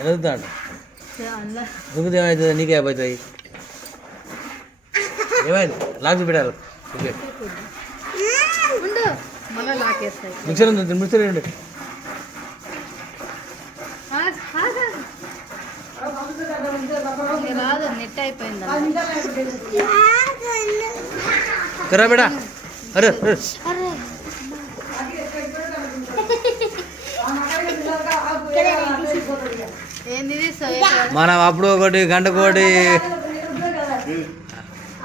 ఎదుగుతాడు దుగ్గుది ఏమవుతుంది నీకే అయిపోతుంది ఏమైంది లాక్ చూపెట్టాలి మిక్సర్ ఉంది మిక్సర్ ఏంటి నెట్ అయిపోయింది కరా బేటా అరే మనం అప్పుడు ఒకటి గంటకోటి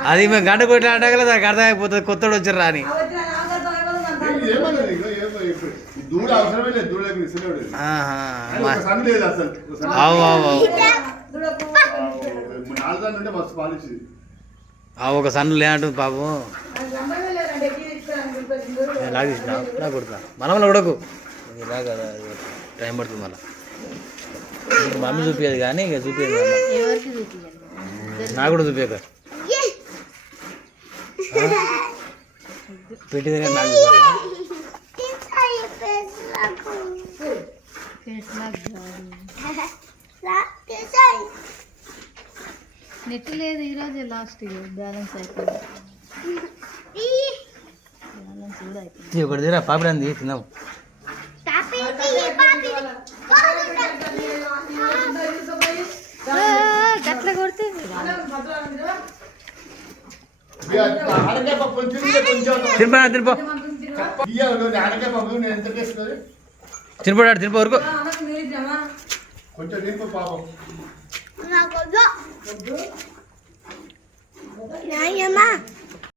అది మేము గంటకోటి ఆడగల దానికి అర్థమైపోతుంది కొత్తడు వచ్చారు రాని ఒక సన్ను లేదంటుంది పాపం కొడుతున్నా మనం ఉడకు టైం పడుతుంది మళ్ళీ మమ్మీ చూపించదు కానీ ఇక చూపించదు నాకు కూడా చూపించక పెట్టింది కానీ నాకు నెట్ లేదు ఈరోజు లాస్ట్ బ్యాలెన్స్ అయిపోయింది బ్యాలెన్స్ కూడా అయిపోయింది ఒకటి తీరా పాపడి అంది తిన్నావు గట్ల కొడితే తినిపోయాడు తినిపో వరకు కొంచెం